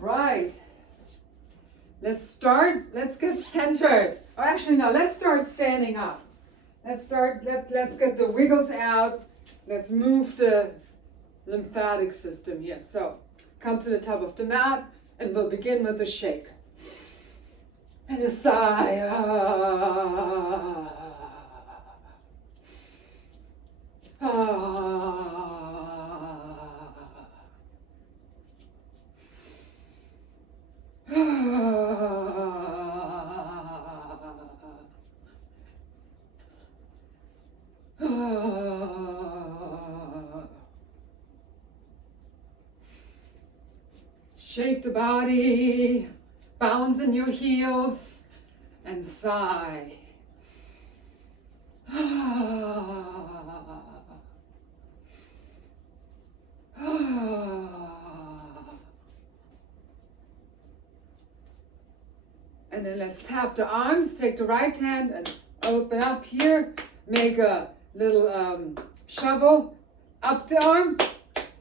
right. Let's start. Let's get centered. Or actually, no, let's start standing up. Let's get the wiggles out. Let's move the lymphatic system here. So come to the top of the mat and we'll begin with a shake. And a sigh. Shake the body, bounce in your heels, and sigh. And then let's tap the arms, take the right hand and open up here. Make a little shovel up the arm,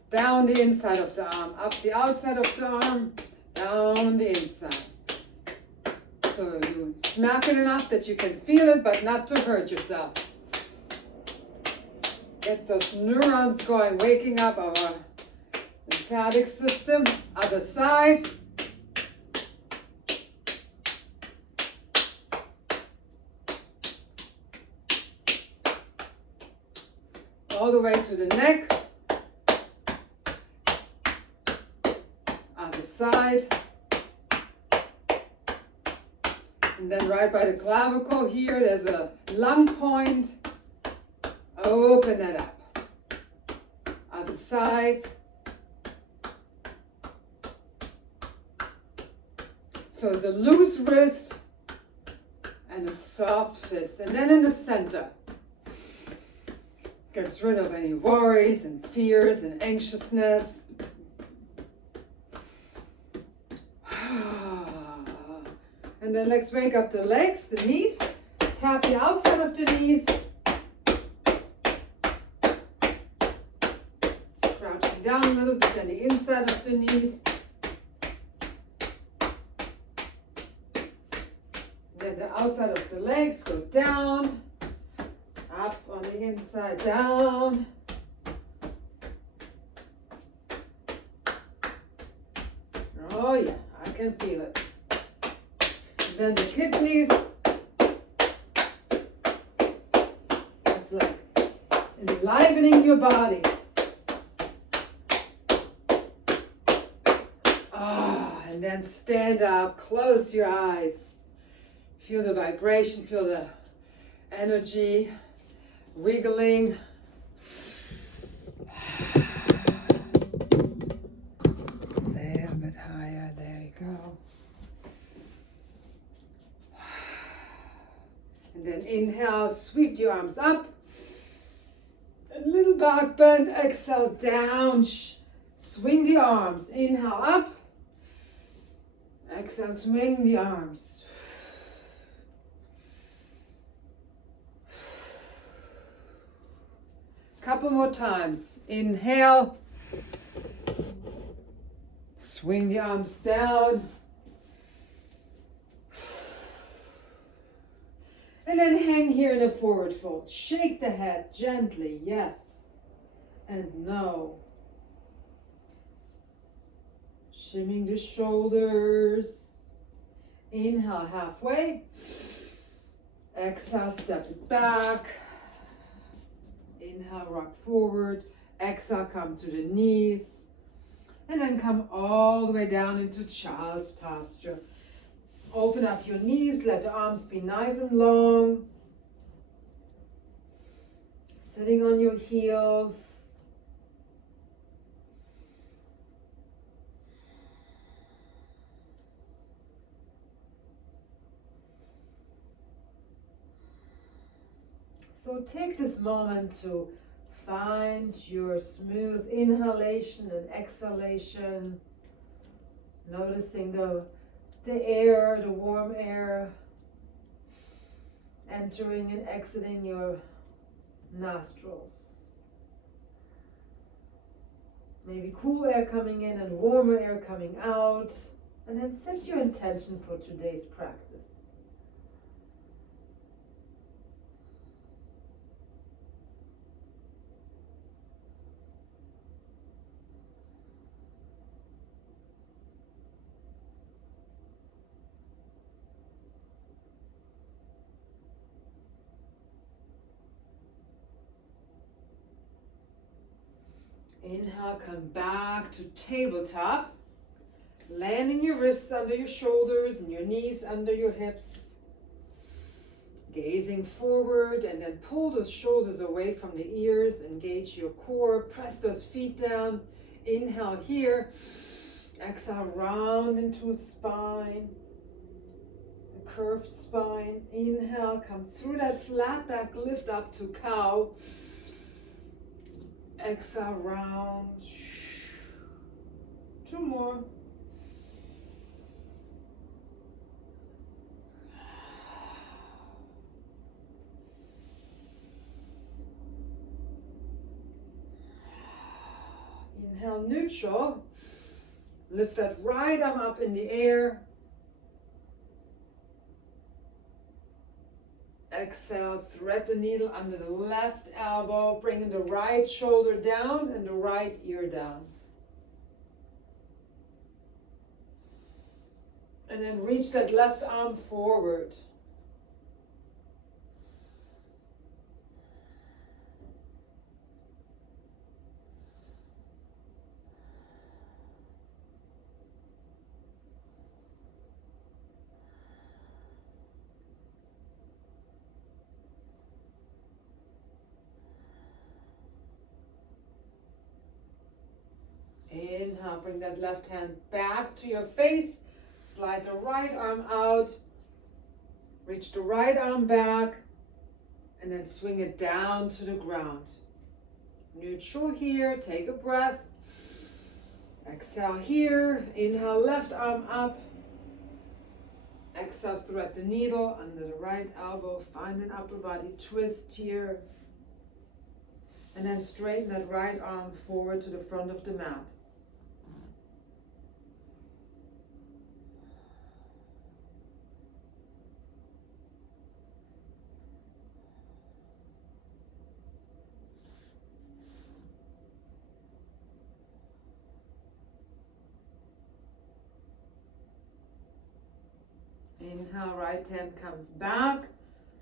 down the inside of the arm, up the outside of the arm, down the inside. So you smack it enough that you can feel it, but not to hurt yourself. Get those neurons going, waking up our lymphatic system. Other side. All the way to the neck. Other side. And then right by the clavicle here, there's a lung point. Open that up. Other side. So it's a loose wrist and a soft fist. And then in the center. Gets rid of any worries and fears and anxiousness. And then let's wake up the legs, the knees. Tap the outside of the knees. Crouching down a little bit, then the inside of the knees. Then the outside of the legs go down. Up on the inside, down. Oh yeah, I can feel it. And then the kidneys. It's like enlivening your body. And then stand up, close your eyes. Feel the vibration, feel the energy. Wiggling. A little bit higher. There you go. And then inhale, sweep the arms up. A little back bend. Exhale down. Swing the arms. Inhale up. Exhale, swing the arms. Couple more times. Inhale. Swing the arms down. And then hang here in a forward fold. Shake the head gently, yes and no. Shimming the shoulders. Inhale halfway. Exhale, step it back. Inhale, rock forward. Exhale, come to the knees. And then come all the way down into child's posture. Open up your knees. Let the arms be nice and long. Sitting on your heels. So take this moment to find your smooth inhalation and exhalation, noticing the air, the warm air, entering and exiting your nostrils. Maybe cool air coming in and warmer air coming out. And then set your intention for today's practice. Inhale, come back to tabletop. Landing your wrists under your shoulders and your knees under your hips. Gazing forward and then pull those shoulders away from the ears. Engage your core. Press those feet down. Inhale here. Exhale, round into a spine. A curved spine. Inhale, come through that flat back, lift up to cow. Exhale, round. 2 more. Inhale, neutral. Lift that right arm up in the air. Exhale, thread the needle under the left elbow, bringing the right shoulder down and the right ear down. And then reach that left arm forward. Inhale, bring that left hand back to your face. Slide the right arm out. Reach the right arm back. And then swing it down to the ground. Neutral here. Take a breath. Exhale here. Inhale, left arm up. Exhale, thread the needle under the right elbow. Find an upper body twist here. And then straighten that right arm forward to the front of the mat. Inhale, right hand comes back.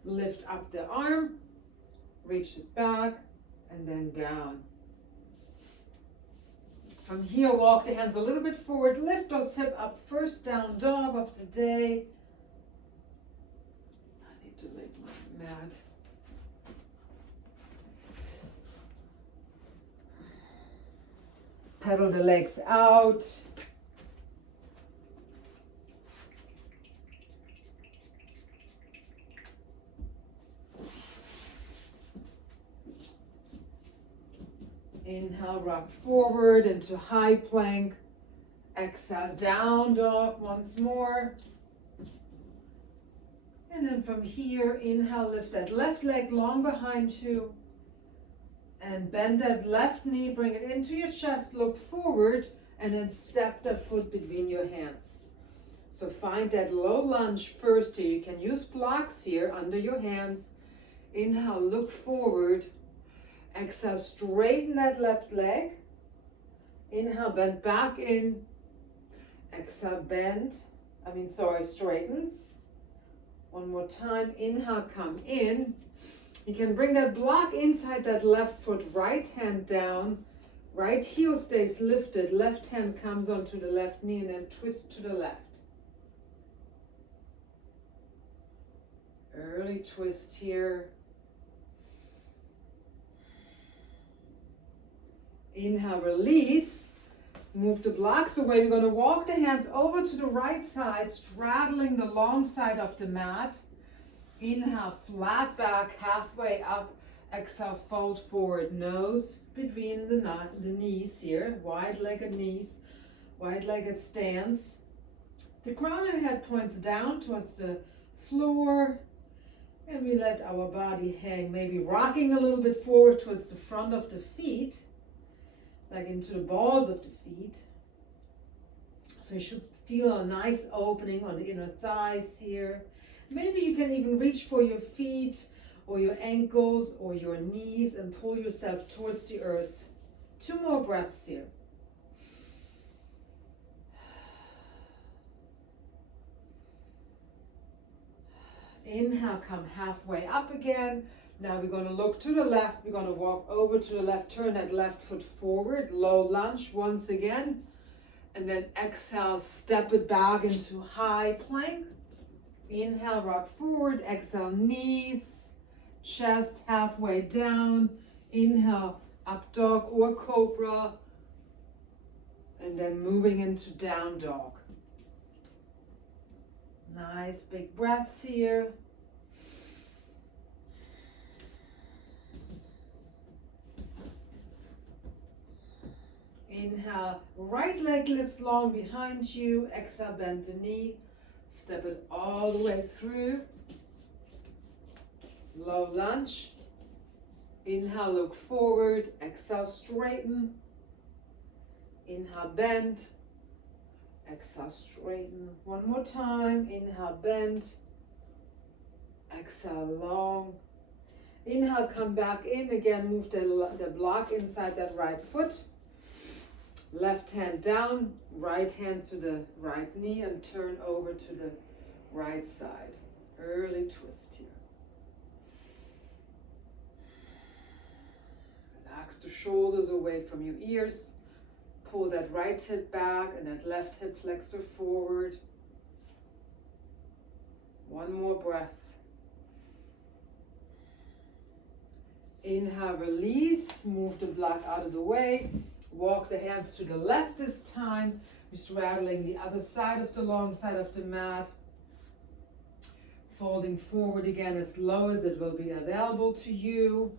Lift up the arm. Reach it back. And then down. From here, walk the hands a little bit forward. Lift those hips up. First down dog of the day. I need to make my mat. Pedal the legs out. Inhale, rock forward into high plank. Exhale, down dog once more. And then from here, inhale, lift that left leg long behind you. And bend that left knee, bring it into your chest, look forward, and then step that foot between your hands. So find that low lunge first here. You can use blocks here under your hands. Inhale, look forward. Exhale, straighten that left leg. Inhale, bend back in. Exhale, straighten. One more time. Inhale, come in. You can bring that block inside that left foot, right hand down. Right heel stays lifted. Left hand comes onto the left knee and then twist to the left. Early twist here. Inhale, release. Move the blocks away. We're going to walk the hands over to the right side, straddling the long side of the mat. Inhale, flat back, halfway up. Exhale, fold forward. Nose between the knees here. Wide-legged knees. Wide-legged stance. The crown of the head points down towards the floor. And we let our body hang, maybe rocking a little bit forward towards the front of the feet. like into the balls of the feet. So you should feel a nice opening on the inner thighs here. Maybe you can even reach for your feet or your ankles or your knees and pull yourself towards the earth. 2 more breaths here. Inhale, come halfway up again. Now we're going to look to the left. We're going to walk over to the left, turn that left foot forward, low lunge once again. And then exhale, step it back into high plank. Inhale, rock forward. Exhale, knees, chest halfway down. Inhale, up dog or cobra. And then moving into down dog. Nice big breaths here. Inhale, right leg lifts long behind you. Exhale, bend the knee. Step it all the way through. Low lunge. Inhale, look forward. Exhale, straighten. Inhale, bend. Exhale, straighten. One more time. Inhale, bend. Exhale, long. Inhale, come back in. Again, move the block inside that right foot. Left hand down, right hand to the right knee and turn over to the right side. Early twist here. Relax the shoulders away from your ears. Pull that right hip back and that left hip flexor forward. One more breath. Inhale, release, move the block out of the way. Walk the hands to the left this time. We're straddling the other side of the long side of the mat. Folding forward again as low as it will be available to you.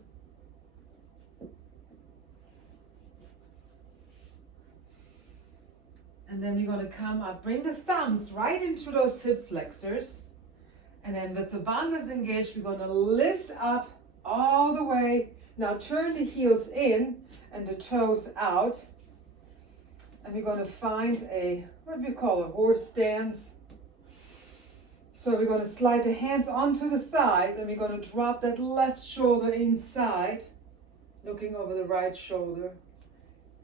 And then we're going to come up, bring the thumbs right into those hip flexors. And then with the bandhas engaged, we're going to lift up all the way. Now turn the heels in and the toes out. And we're going to find what we call a horse stance. So we're going to slide the hands onto the thighs and we're going to drop that left shoulder inside, looking over the right shoulder.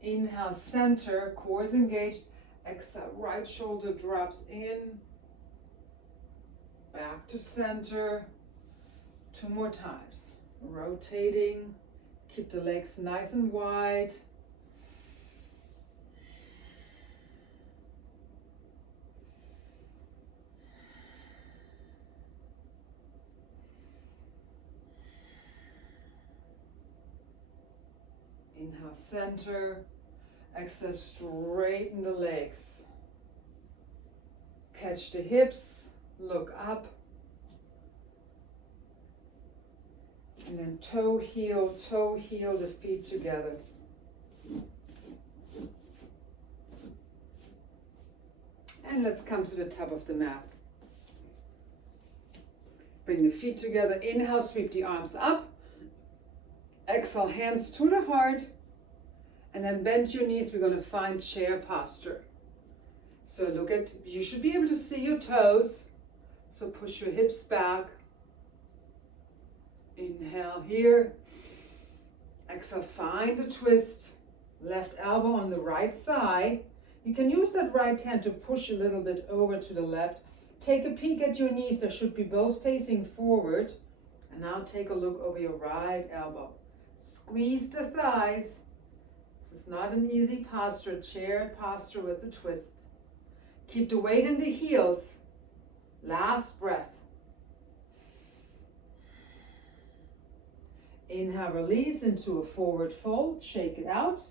Inhale, center, core is engaged. Exhale, right shoulder drops in. Back to center. 2 more times. Rotating. Keep the legs nice and wide. Inhale, center. Exhale, straighten the legs. Catch the hips, look up. And then toe heel, the feet together. And let's come to the top of the mat. Bring the feet together. Inhale, sweep the arms up. Exhale, hands to the heart. And then bend your knees. We're going to find chair posture. So you should be able to see your toes. So push your hips back. Inhale here. Exhale, find the twist. Left elbow on the right thigh. You can use that right hand to push a little bit over to the left. Take a peek at your knees. They should be both facing forward. And now take a look over your right elbow. Squeeze the thighs. This is not an easy posture. Chair posture with a twist. Keep the weight in the heels. Last breath. Inhale, release into a forward fold. Shake it out.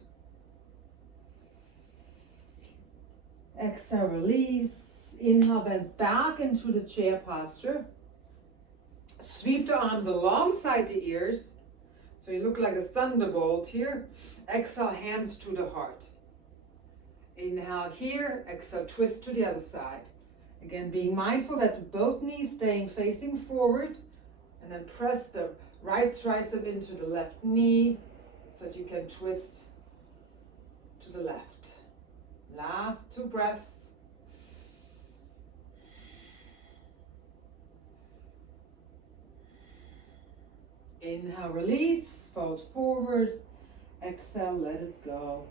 Exhale, release. Inhale, bend back into the chair posture. Sweep the arms alongside the ears. So you look like a thunderbolt here. Exhale, hands to the heart. Inhale here. Exhale, twist to the other side. Again, being mindful that both knees staying facing forward. And then press the right tricep into the left knee so that you can twist to the left. Last 2 breaths. Inhale, release, fold forward. Exhale, let it go.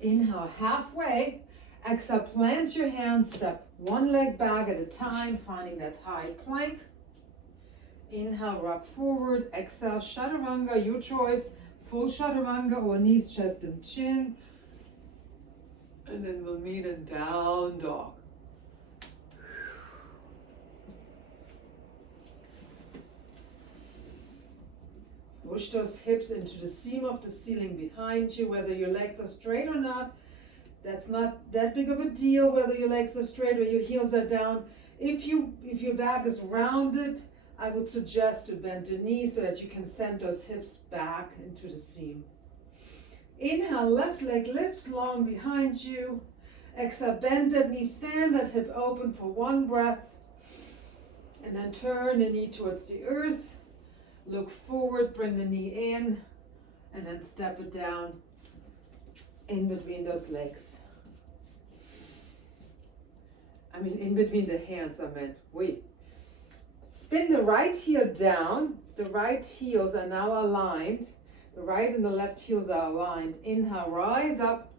Inhale, halfway. Exhale, plant your hands, step 1 leg back at a time, finding that high plank. Inhale, rock forward. Exhale, chaturanga, your choice. Full chaturanga or knees, chest, and chin. And then we'll meet in down dog. Push those hips into the seam of the ceiling behind you, whether your legs are straight or not. That's not that big of a deal, whether your legs are straight or your heels are down. If your back is rounded, I would suggest to bend the knees so that you can send those hips back into the seam. Inhale, left leg lifts long behind you. Exhale, bend that knee, fan that hip open for 1 breath. And then turn the knee towards the earth. Look forward, bring the knee in, and then step it down in between those legs. I mean, in between the hands, I meant. Wait. Spin the right heel down. The right heels are now aligned. The right and the left heels are aligned. Inhale, rise up.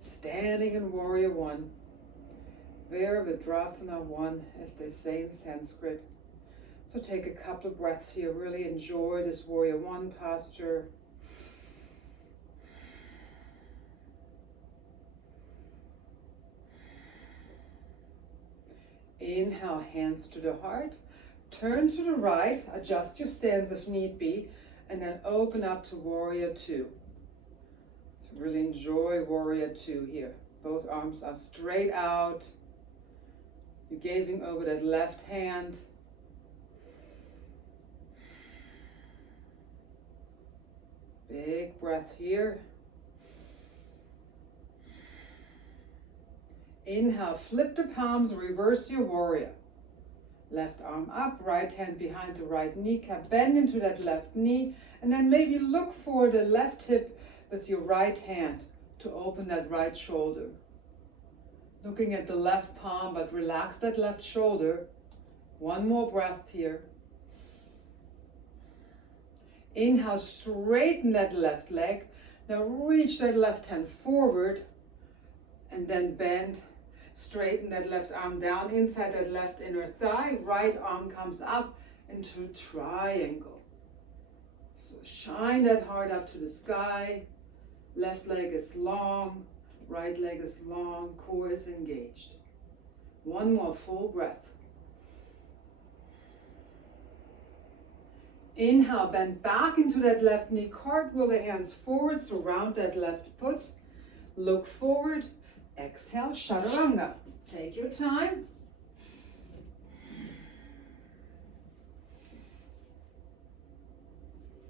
Standing in warrior 1. Virabhadrasana 1, as they say in Sanskrit. So take a couple of breaths here. Really enjoy this warrior 1 posture. Inhale, hands to the heart. Turn to the right, adjust your stance if need be, and then open up to warrior 2. So really enjoy warrior 2 here. Both arms are straight out. You're gazing over that left hand. Big breath here. Inhale, flip the palms, reverse your warrior. Left arm up, right hand behind the right kneecap. Bend into that left knee, and then maybe look for the left hip with your right hand to open that right shoulder. Looking at the left palm, but relax that left shoulder. 1 more breath here. Inhale, straighten that left leg. Now reach that left hand forward and then bend. Straighten that left arm down inside that left inner thigh. Right arm comes up into triangle. So shine that heart up to the sky. Left leg is long. Right leg is long, core is engaged. 1 more full breath. Inhale, bend back into that left knee, cartwheel the hands forward, surround that left foot. Look forward, exhale, chaturanga. Take your time.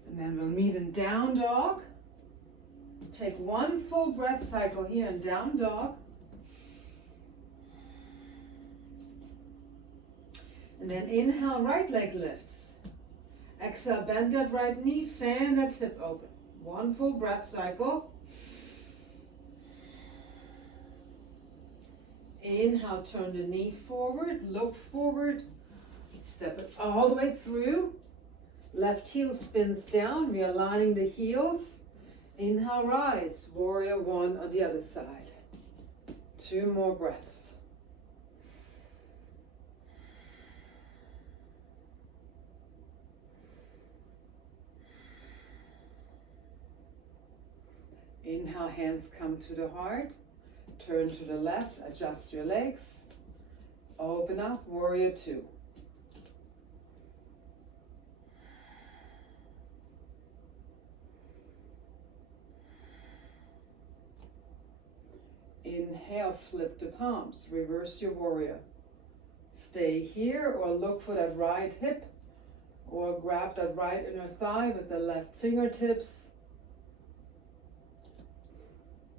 And then we'll meet in down dog. Take 1 full breath cycle here in down dog. And then inhale, right leg lifts. Exhale, bend that right knee, fan that hip open. 1 full breath cycle. Inhale, turn the knee forward, look forward. Step it all the way through. Left heel spins down, realigning the heels. Inhale, rise, warrior 1 on the other side. 2 more breaths. Inhale, hands come to the heart. Turn to the left, adjust your legs. Open up, warrior 2. Inhale, flip the palms, reverse your warrior. Stay here or look for that right hip or grab that right inner thigh with the left fingertips.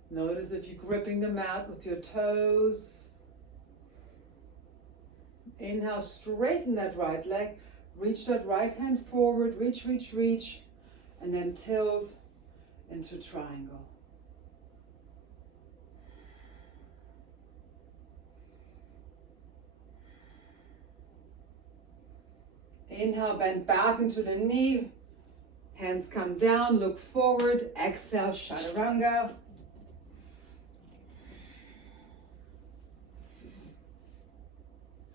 Notice if you're gripping the mat with your toes. Inhale, straighten that right leg. Reach that right hand forward, reach, reach, reach, and then tilt into triangle. Inhale, bend back into the knee. Hands come down, look forward. Exhale, chaturanga.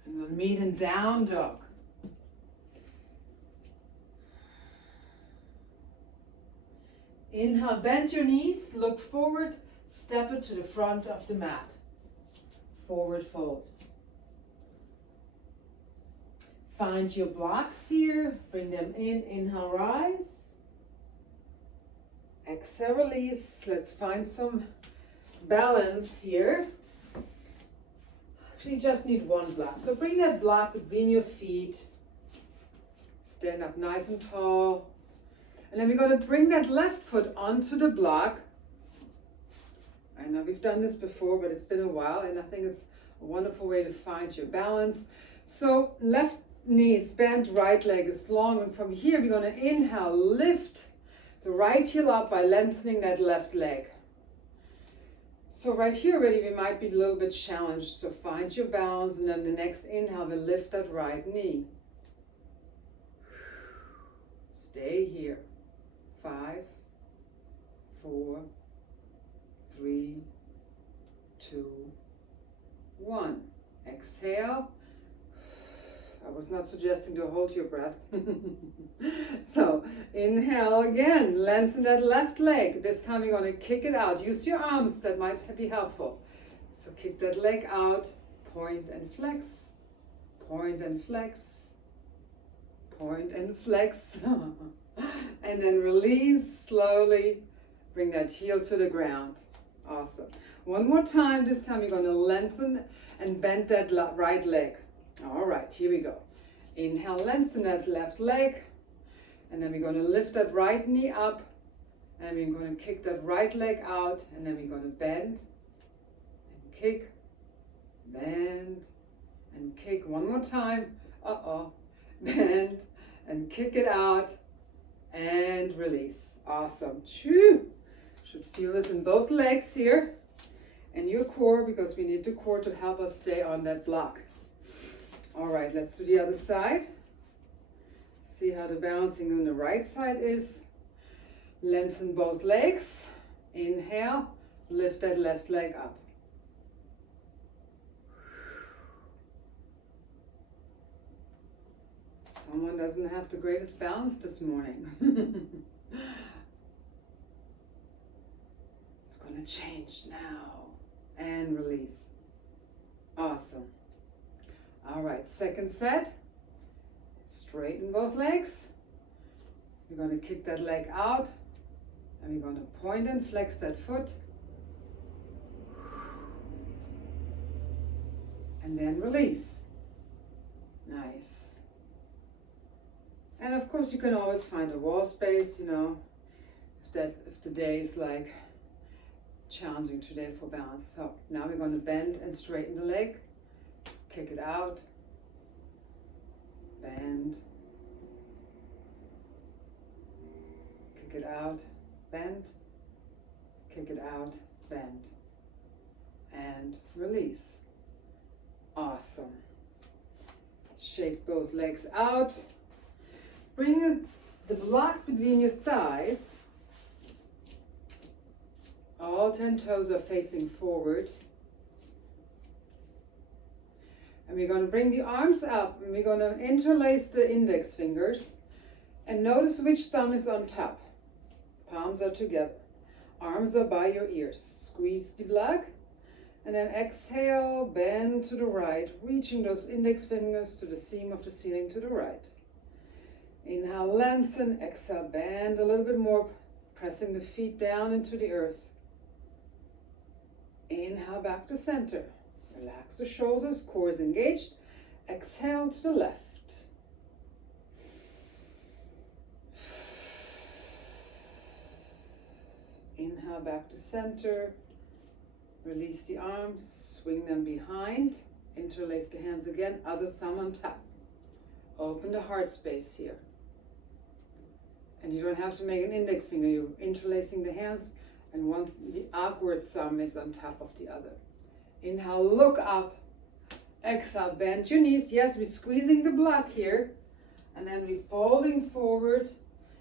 And we'll meet in down dog. Inhale, bend your knees, look forward, step it to the front of the mat. Forward fold. Find your blocks here, bring them in, inhale, rise. Exhale, release. Let's find some balance here. Actually, you just need one block. So bring that block between your feet. Stand up nice and tall. And then we're going to bring that left foot onto the block. I know we've done this before, but it's been a while, and I think it's a wonderful way to find your balance. So left knee is bent, right leg is long, and from here we're going to inhale, lift the right heel up by lengthening that left leg. So right here already we might be a little bit challenged, so find your balance, and then the next inhale we'll lift that right knee. Stay here. 5, 4, 3, 2, 1. Exhale. I was not suggesting to hold your breath. So inhale again, lengthen that left leg. This time you're going to kick it out. Use your arms, that might be helpful. So kick that leg out, point and flex, point and flex, point and flex. And then release slowly, bring that heel to the ground. Awesome. One more time. This time you're going to lengthen and bend that right leg. All right, here we go. Inhale, lengthen that left leg, and then we're going to lift that right knee up, and we're going to kick that right leg out, and then we're going to bend and kick, bend and kick. One more time. Bend and kick it out and release. Awesome. Choo. Should feel this in both legs here and your core, because we need the core to help us stay on that block. All right, let's do the other side. See how the balancing on the right side is. Lengthen both legs. Inhale, lift that left leg up. Someone doesn't have the greatest balance this morning. It's going to change now. And release. Awesome. All right, second set. Straighten both legs. We're going to kick that leg out, and we're going to point and flex that foot. And then release. Nice. And of course you can always find a wall space, you know, if the day is like challenging today for balance. So now we're going to bend and straighten the leg. Kick it out, bend, kick it out, bend, kick it out, bend, and release. Awesome. Shake both legs out. Bring the block between your thighs. All 10 toes are facing forward. And we're going to bring the arms up, and we're going to interlace the index fingers, and notice which thumb is on top. Palms are together. Arms are by your ears. Squeeze the block, and then exhale, bend to the right, reaching those index fingers to the seam of the ceiling to the right. Inhale, lengthen. Exhale, bend a little bit more, pressing the feet down into the earth. Inhale, back to center. Relax the shoulders, core is engaged. Exhale to the left. Inhale, back to center. Release the arms, swing them behind. Interlace the hands again, other thumb on top. Open the heart space here. And you don't have to make an index finger. You're interlacing the hands, and the awkward thumb is on top of the other. Inhale, look up. Exhale, bend your knees. Yes, we're squeezing the block here. And then we're folding forward.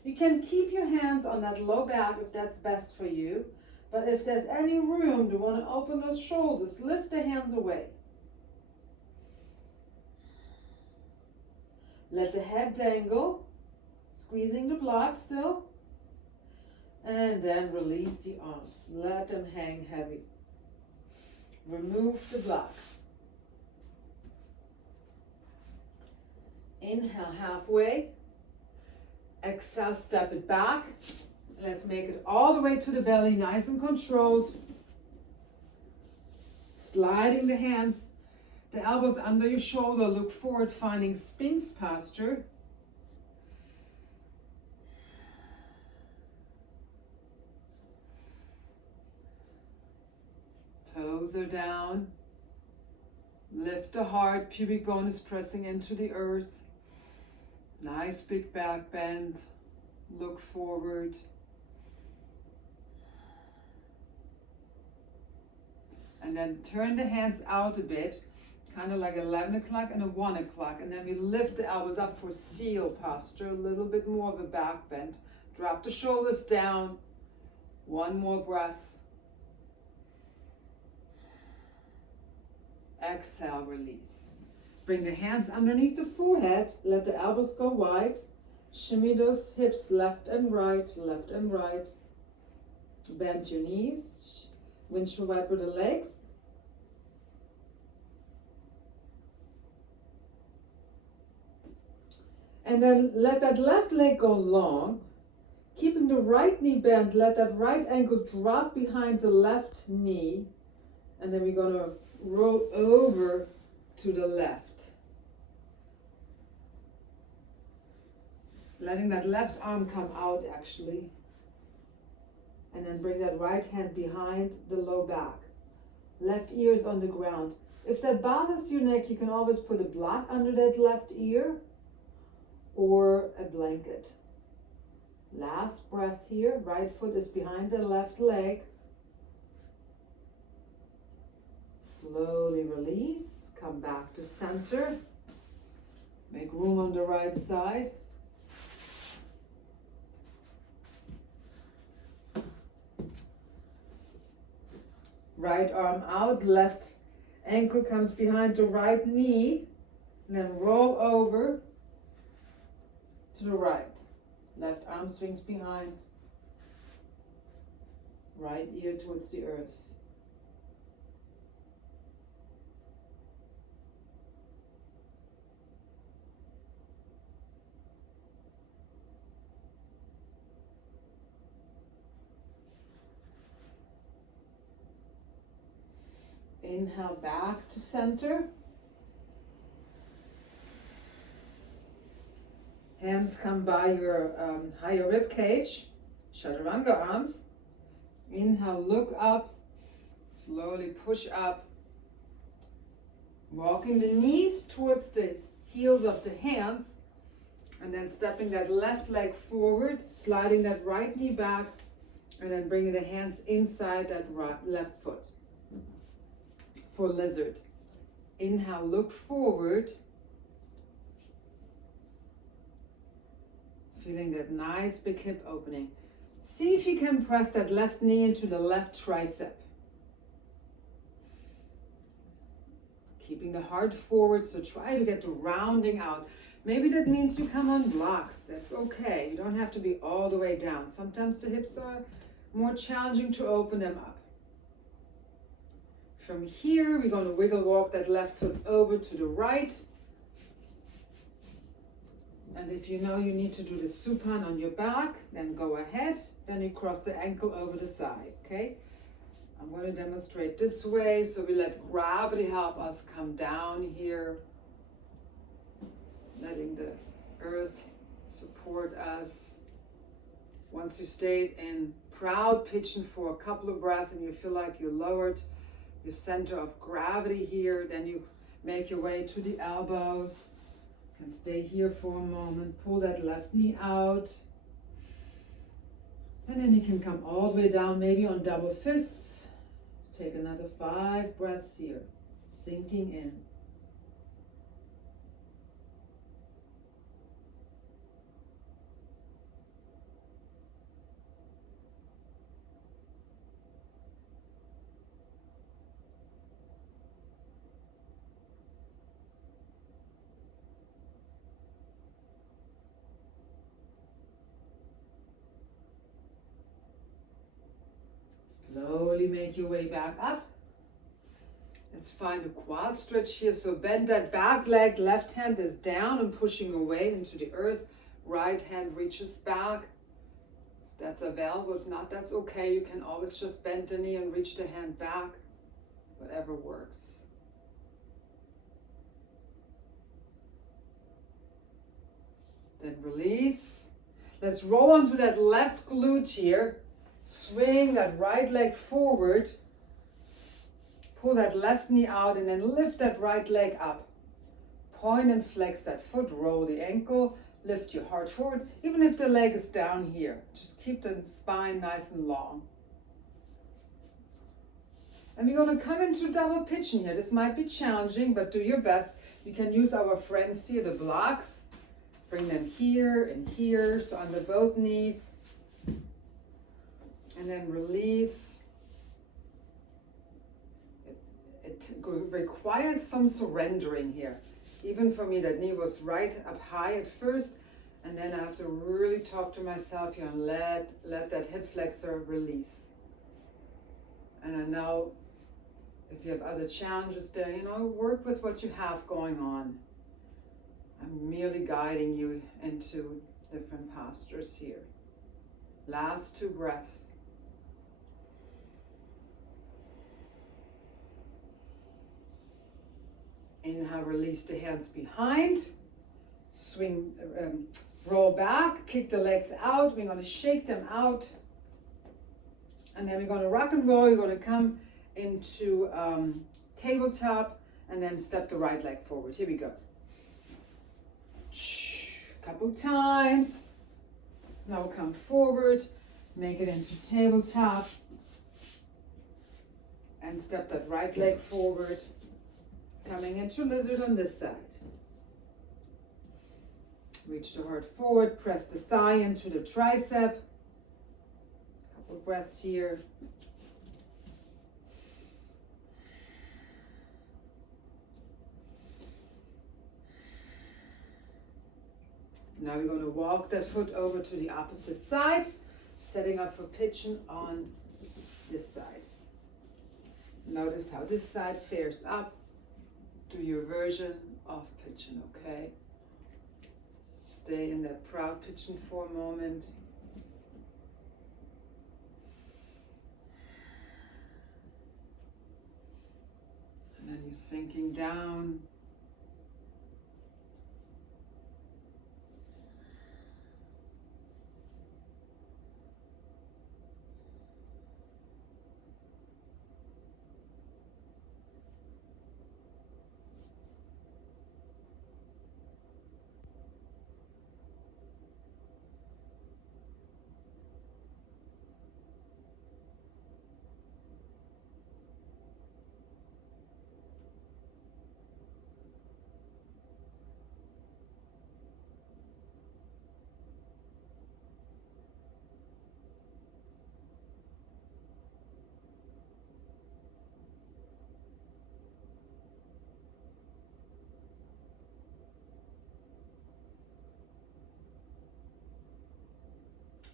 You can keep your hands on that low back if that's best for you. But if there's any room to want to open those shoulders, lift the hands away. Let the head dangle, squeezing the block still. And then release the arms. Let them hang heavy. Remove the block. Inhale halfway. Exhale, step it back. Let's make it all the way to the belly, nice and controlled. Sliding the hands, the elbows under your shoulder, look forward, finding Sphinx posture. Toes are down. Lift the heart, pubic bone is pressing into the earth. Nice big back bend. Look forward. And then turn the hands out a bit, kind of like 11 o'clock and a 1 o'clock. And then we lift the elbows up for seal posture, a little bit more of a back bend. Drop the shoulders down. One more breath. Exhale, release. Bring the hands underneath the forehead. Let the elbows go wide. Shimmy those hips left and right, left and right. Bend your knees. Windshield wiper the legs. And then let that left leg go long. Keeping the right knee bent, let that right ankle drop behind the left knee. And then we're going to roll over to the left. Letting that left arm come out actually. And then bring that right hand behind the low back. Left ear is on the ground. If that bothers your neck, you can always put a block under that left ear or a blanket. Last breath here. Right foot is behind the left leg. Slowly release. Come back to center. Make room on the right side. Right arm out, left ankle comes behind the right knee, and then roll over to the right. Left arm swings behind, right ear towards the earth. Inhale back to center. Hands come by your higher rib cage. Chaturanga arms. Inhale, look up. Slowly push up. Walking the knees towards the heels of the hands. And then stepping that left leg forward. Sliding that right knee back. And then bringing the hands inside that left foot. For lizard. Inhale, look forward. Feeling that nice big hip opening. See if you can press that left knee into the left tricep. Keeping the heart forward, so try to get the rounding out. Maybe that means you come on blocks. That's okay. You don't have to be all the way down. Sometimes the hips are more challenging to open them up. From here, we're going to wiggle walk that left foot over to the right. And if you know you need to do the supine on your back, then go ahead. Then you cross the ankle over the side, okay? I'm going to demonstrate this way, so we let gravity help us come down here. Letting the earth support us. Once you stayed in proud pigeon for a couple of breaths and you feel like you're lowered, your center of gravity here, then you make your way to the elbows. And stay here for a moment. Pull that left knee out. And then you can come all the way down, maybe on double fists. Take another 5 breaths here, sinking in. Slowly make your way back up. Let's find a quad stretch here. So bend that back leg, left hand is down and pushing away into the earth. Right hand reaches back. That's available. If not, that's okay. You can always just bend the knee and reach the hand back. Whatever works. Then release. Let's roll onto that left glute here. Swing that right leg forward. Pull that left knee out and then lift that right leg up. Point and flex that foot. Roll the ankle. Lift your heart forward. Even if the leg is down here. Just keep the spine nice and long. And we're going to come into double pigeon here. This might be challenging, but do your best. You can use our friends here, the blocks. Bring them here and here. So under both knees. And then release. It requires some surrendering here. Even for me, that knee was right up high at first, and then I have to really talk to myself here and let that hip flexor release. And I know if you have other challenges there, work with what you have going on. I'm merely guiding you into different postures here. Last 2 breaths. Inhale, release the hands behind. Swing, roll back, kick the legs out. We're going to shake them out. And then we're going to rock and roll. You're going to come into tabletop and then step the right leg forward. Here we go. Couple times. Now come forward, make it into tabletop. And step that right leg forward. Coming into lizard on this side. Reach the heart forward, press the thigh into the tricep. Couple breaths here. Now we're going to walk that foot over to the opposite side, setting up for pigeon on this side. Notice how this side fares up. Do your version of pigeon, okay? Stay in that proud pigeon for a moment. And then you're sinking down.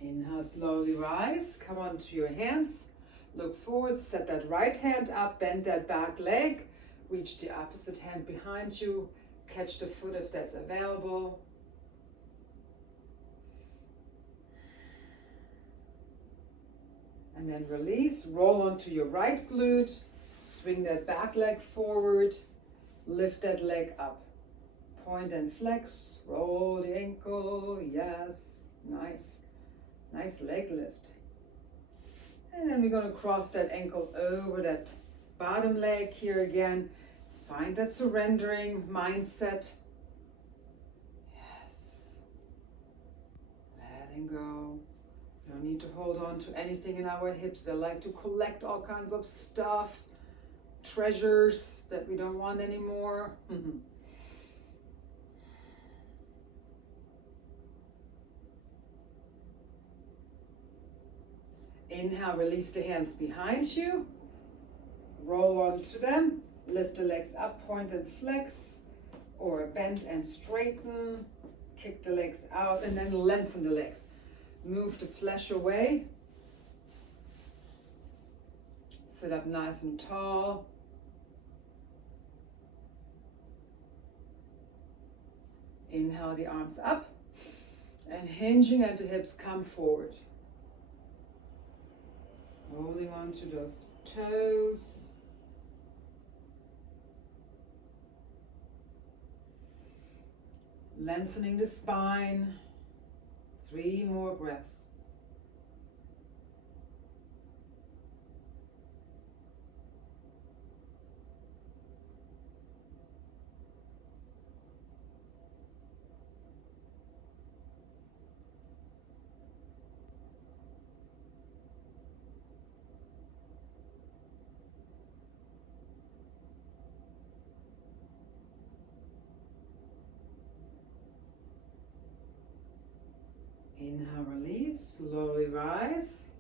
Inhale, slowly rise. Come onto your hands. Look forward, set that right hand up, bend that back leg. Reach the opposite hand behind you. Catch the foot if that's available. And then release. Roll onto your right glute. Swing that back leg forward. Lift that leg up. Point and flex. Roll the ankle. Yes. Nice. Nice leg lift. And then we're going to cross that ankle over that bottom leg here again. Find that surrendering mindset. letting go. You don't need to hold on to anything in our hips. They like to collect all kinds of stuff, treasures that we don't want anymore. Inhale, release the hands behind you. Roll onto them. Lift the legs up, point and flex, or bend and straighten. Kick the legs out and then lengthen the legs. Move the flesh away. Sit up nice and tall. Inhale the arms up and hinging at the hips, come forward. Holding on to those toes. Lengthening the spine. 3 more breaths. Inhale, release, slowly rise.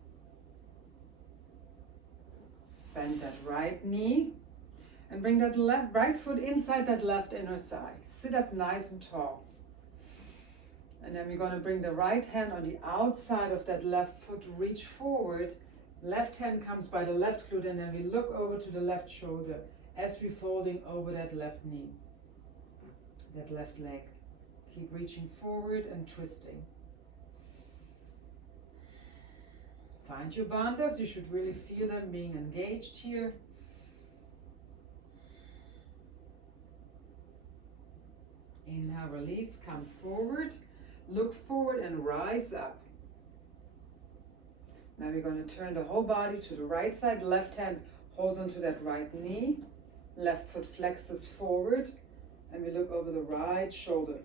Bend that right knee and bring that right foot inside that left inner thigh. Sit up nice and tall. And then we're going to bring the right hand on the outside of that left foot, reach forward. Left hand comes by the left glute and then we look over to the left shoulder as we're folding over that left knee, that left leg. Keep reaching forward and twisting. Find your bandhas. You should really feel them being engaged here. Inhale, release, come forward. Look forward and rise up. Now we're going to turn the whole body to the right side. Left hand holds onto that right knee. Left foot flexes forward. And we look over the right shoulder.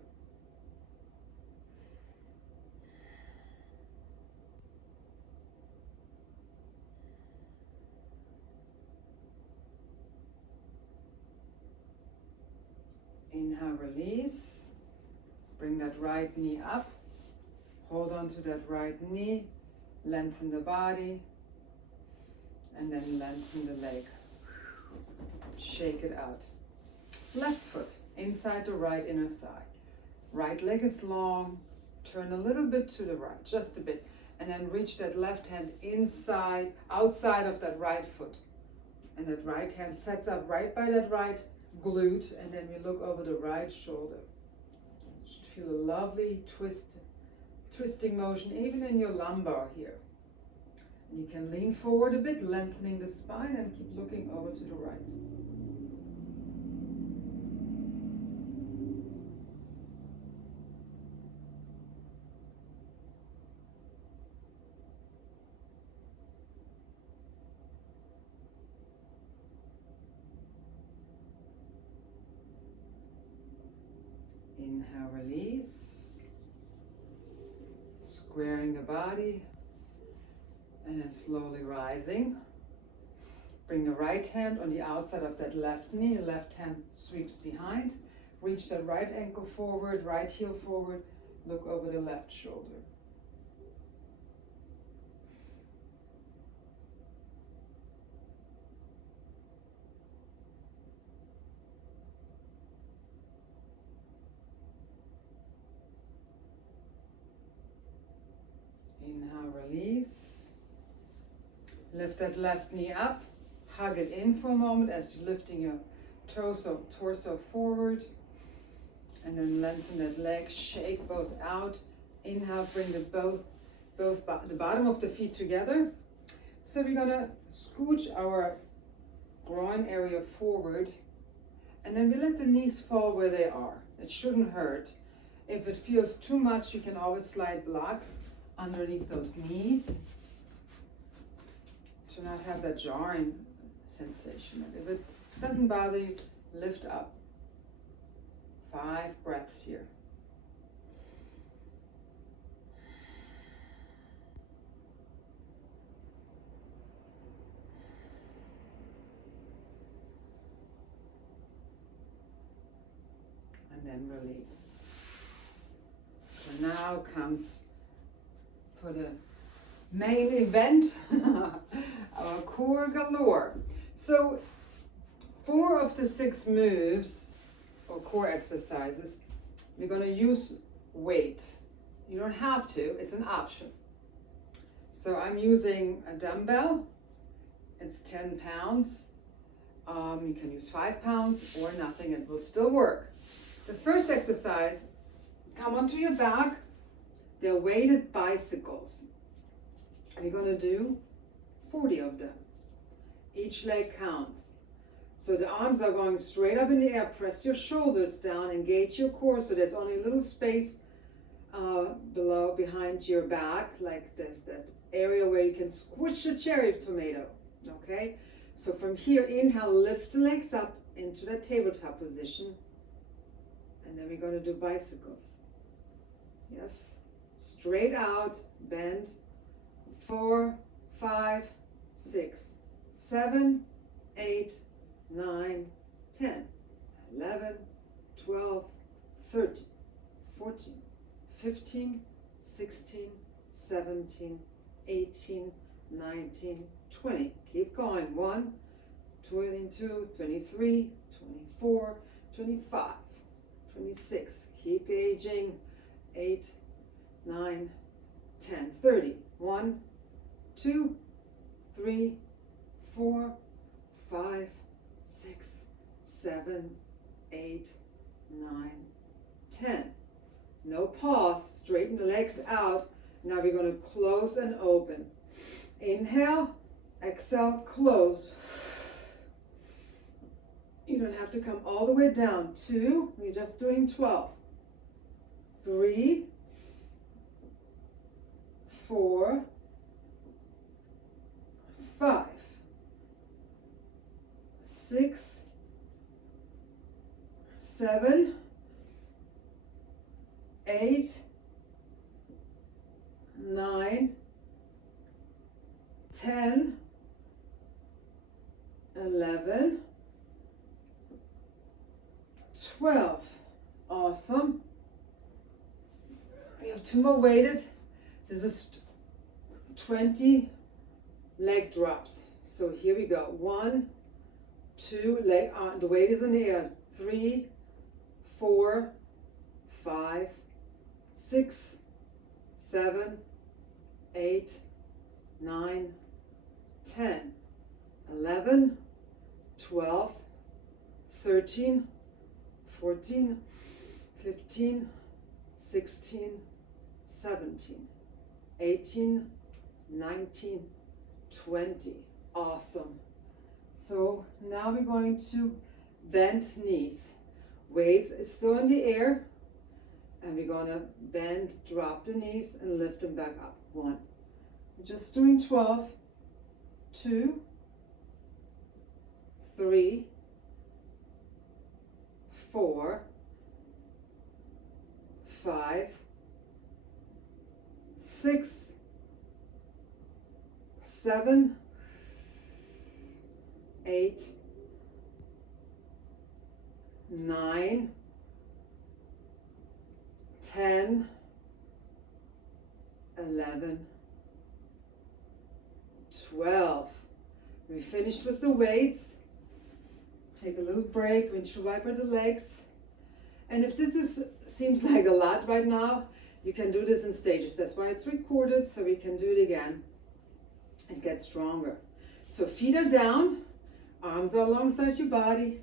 Inhale, release. Bring that right knee up. Hold on to that right knee. Lengthen the body. And then lengthen the leg. Shake it out. Left foot inside the right inner thigh. Right leg is long. Turn a little bit to the right, just a bit. And then reach that left hand inside, outside of that right foot. And that right hand sets up right by that right glute, and then we look over the right shoulder. You should feel a lovely twisting motion even in your lumbar here. And you can lean forward a bit, lengthening the spine, and keep looking over to the right. Inhale, release, squaring the body, and then slowly rising. Bring the right hand on the outside of that left knee, left hand sweeps behind. Reach that right ankle forward, right heel forward, look over the left shoulder. Inhale, release. Lift that left knee up. Hug it in for a moment as you're lifting your torso forward. And then lengthen that leg. Shake both out. Inhale, bring the bottom of the feet together. So we're gonna scooch our groin area forward. And then we let the knees fall where they are. It shouldn't hurt. If it feels too much, you can always slide blocks underneath those knees to not have that jarring sensation. If it doesn't bother you, lift up. 5 breaths here. then release. So now comes for the main event, our core galore. So 4 of the 6 moves or core exercises, we're going to use weight. You don't have to, it's an option. So I'm using a dumbbell. It's 10 pounds. You can use 5 pounds or nothing, it will still work. The first exercise, come onto your back. They're weighted bicycles. We're going to do 40 of them. Each leg counts. So the arms are going straight up in the air. Press your shoulders down, engage your core so there's only a little space below, behind your back, like this, that area where you can squish a cherry tomato, okay? So from here, inhale, lift the legs up into that tabletop position, and then we're going to do bicycles. Yes, straight out, bend, 4, 5, 6, 7, 8, 9, 10, 11, 12, 13, 14, 15, 16, 17, 18, 19, 20. Keep going. 1, 22, 23, 24, 25, 26. Keep gauging. 8, 9, 10, 30. 1, 2, 3, 4, 5, 6, 7, 8, 9, 10. No pause. Straighten the legs out. Now we're going to close and open. Inhale, exhale, close. You don't have to come all the way down. 2, we're just doing 12. 3, 4, 5, 6, 7, 8, 9, 10, 11, 12. Awesome. We have 2 more weighted. This is 20 leg drops. So here we go. 1, 2, leg on. The weight is in the air. 3, 4, 5, 6, 7, 8, 9, 10, 11, 12, 13, 14, 15, 16, 17, 18, 19, 20. Awesome. So now we're going to bend knees. Weight is still in the air. And we're going to bend, drop the knees, and lift them back up. 1. We're just doing 12. 2, 3, 4, 5, 6, 7, 8, 9, 10, 11, 12. We finished with the weights. Take a little break, windshield wiper the legs. And if this seems like a lot right now, you can do this in stages. That's why it's recorded, so we can do it again and get stronger. So feet are down, arms are alongside your body.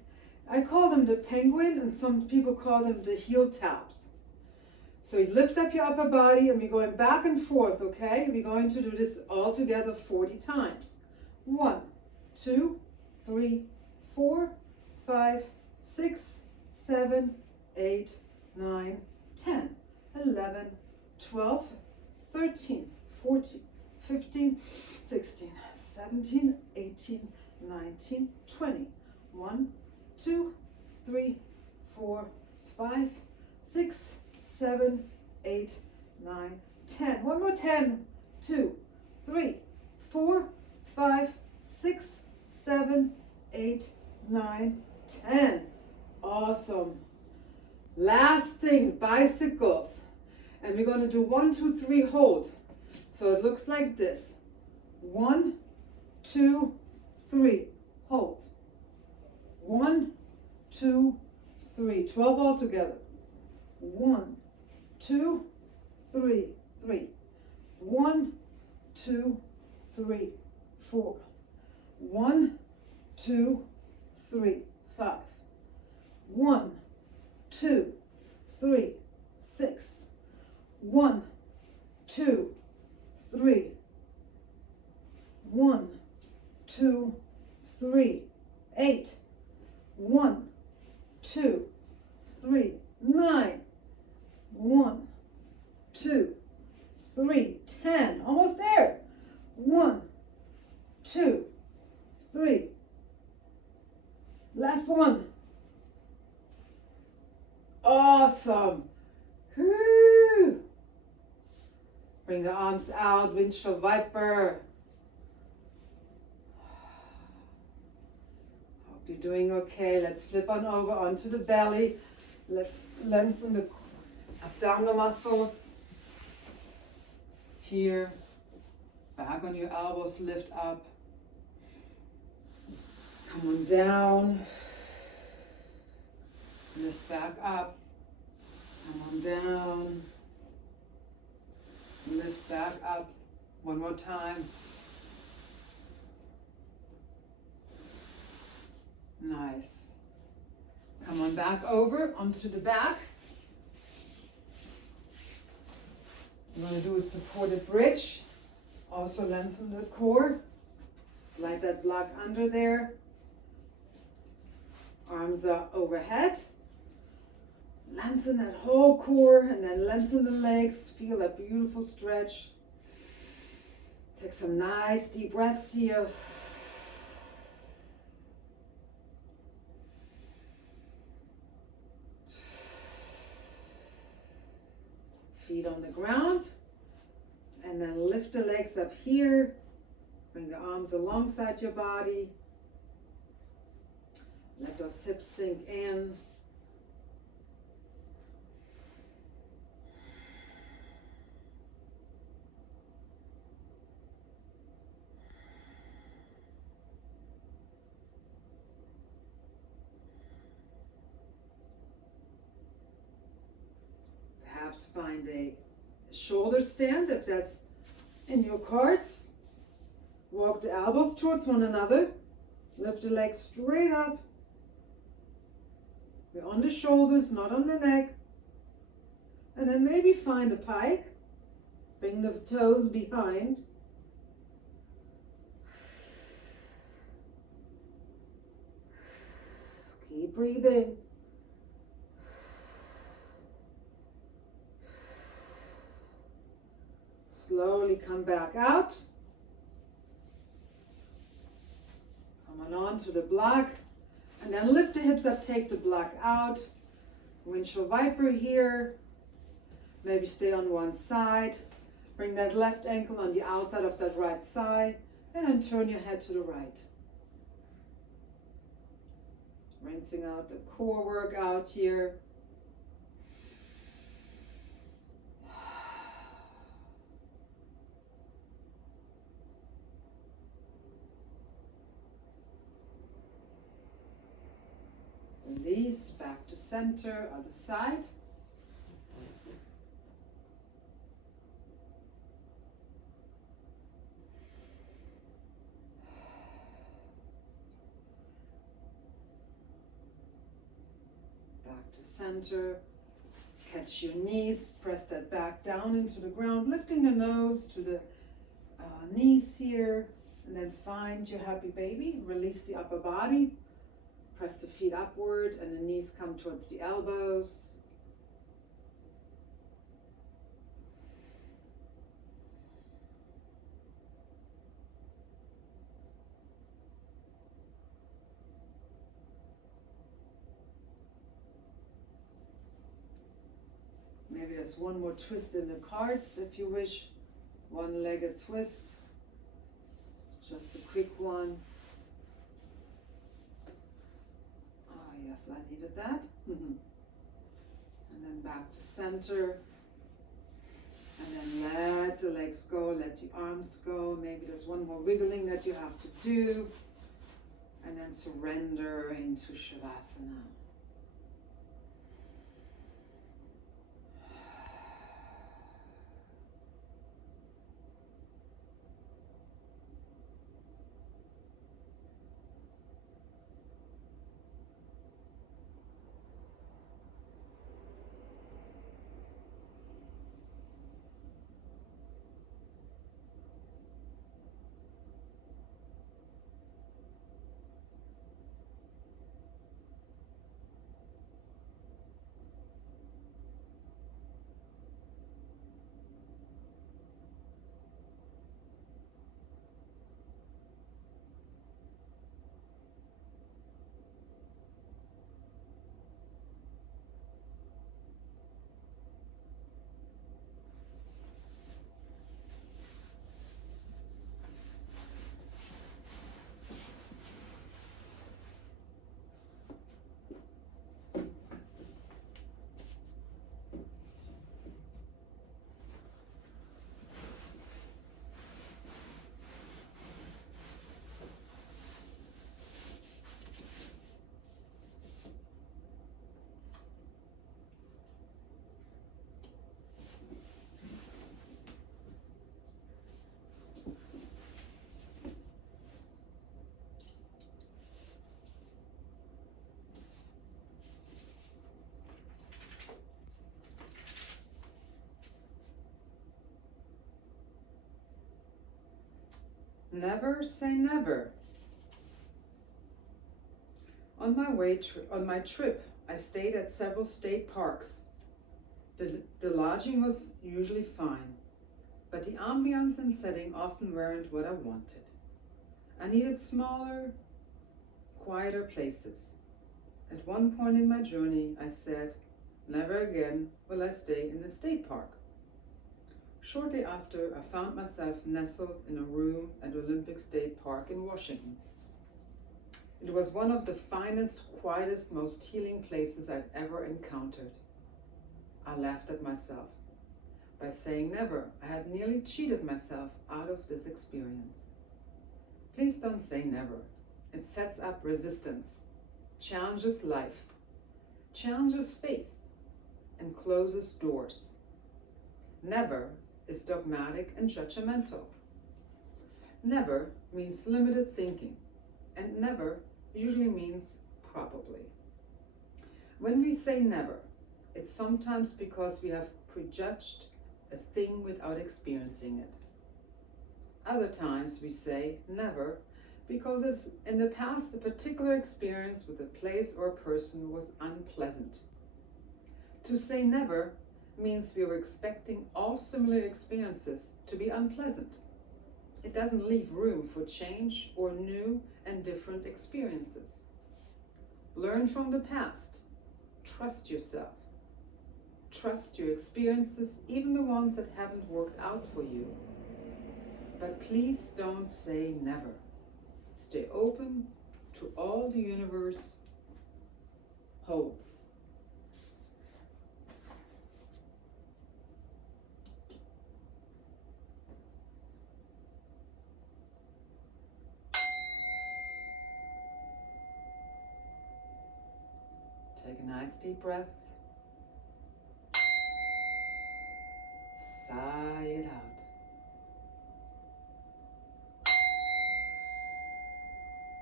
I call them the penguin, and some people call them the heel taps. So you lift up your upper body, and we're going back and forth, okay? We're going to do this all together 40 times. 1, 2, 3, 4, 5, 6, 7, 8, 9, 10, 11, 12, 13, 14, 15, 16, 17, 18, 19, 20. 1, 2, 3, 4, 5, 6, 7, 8, 9, 10. One more 10. 2, 3, 4, 5, 6, 7, 8, 9, 10. Awesome. Last thing, bicycles. And we're going to do 1, 2, 3, hold. So it looks like this. 1, 2, 3, hold. 1, 2, 3. 12 all together. 1, 2, 3, 3. 1, 2, 3, 4. 1, 2, 3, 5. 1, 2, 3, 6. 1, 2, 3. 1, 2, 3, 8. 1, 2, 3, 9. 1, 2, 3, 10. Almost there. 1, 2, 3. Last one. Awesome. Woo. Bring the arms out, windshield viper. Hope you're doing okay. Let's flip on over onto the belly. Let's lengthen the abdominal muscles. Here. Back on your elbows, lift up. Come on down. Lift back up. Come on down. Lift back up. One more time. Nice. Come on back over onto the back. We're going to do a supported bridge. Also lengthen the core. Slide that block under there. Arms are overhead. Lengthen that whole core and then lengthen the legs. Feel that beautiful stretch. Take some nice deep breaths here. Feet on the ground. And then lift the legs up here. Bring the arms alongside your body. Let those hips sink in. Perhaps find a shoulder stand if that's in your cards. Walk the elbows towards one another. Lift the legs straight up. We're on the shoulders, not on the neck. And then maybe find a pike. Bring the toes behind. Keep breathing. Slowly come back out. Come on to the block. And then lift the hips up, take the block out. Windshield viper here. Maybe stay on one side. Bring that left ankle on the outside of that right side. And then turn your head to the right. Rinsing out the core workout here. Release, back to center, other side. Back to center. Catch your knees, press that back down into the ground, lifting the nose to the knees here, and then find your happy baby. Release the upper body. Press the feet upward and the knees come towards the elbows. Maybe there's one more twist in the cards if you wish. One-legged twist. Just a quick one. Yes, I needed that. And then back to center. And then let the legs go, let the arms go. Maybe there's one more wiggling that you have to do. And then surrender into Shavasana. Never say never. On my trip, I stayed at several state parks. The lodging was usually fine, but the ambience and setting often weren't what I wanted. I needed smaller, quieter places. At one point in my journey, I said, never again will I stay in the state park. Shortly after, I found myself nestled in a room at Olympic State Park in Washington. It was one of the finest, quietest, most healing places I'd ever encountered. I laughed at myself. By saying never, I had nearly cheated myself out of this experience. Please don't say never. It sets up resistance, challenges life, challenges faith, and closes doors. Never is dogmatic and judgmental. Never means limited thinking, and never usually means probably. When we say never, it's sometimes because we have prejudged a thing without experiencing it. Other times we say never because it's in the past a particular experience with a place or a person was unpleasant. To say never means we were expecting all similar experiences to be unpleasant. It doesn't leave room for change or new and different experiences. Learn from the past. Trust yourself. Trust your experiences, even the ones that haven't worked out for you. But please don't say never. Stay open to all the universe holds. Take a nice deep breath. Sigh it out.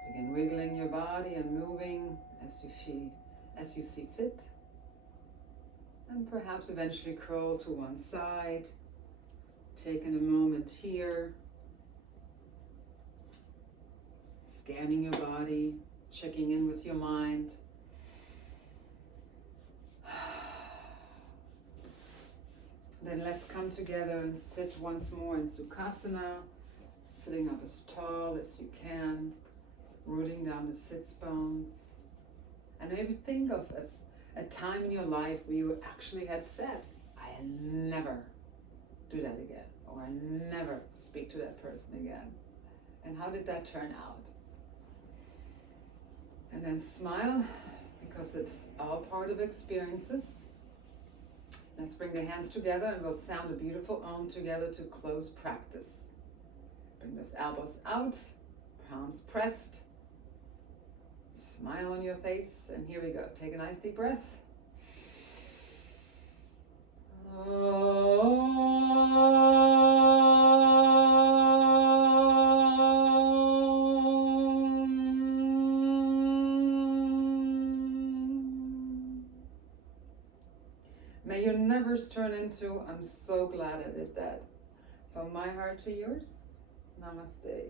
Begin wiggling your body and moving as you see fit. And perhaps eventually curl to one side. Taking a moment here. Scanning your body, checking in with your mind. Then let's come together and sit once more in Sukhasana, sitting up as tall as you can, rooting down the sits bones. And maybe think of a time in your life where you actually had said, I never do that again, or I never speak to that person again. And how did that turn out? And then smile, because it's all part of experiences. Let's bring the hands together and we'll sound a beautiful Om together to close practice. Bring those elbows out, palms pressed. Smile on your face, and here we go. Take a nice deep breath. May your nevers turn into, I'm so glad I did that. From my heart to yours, namaste.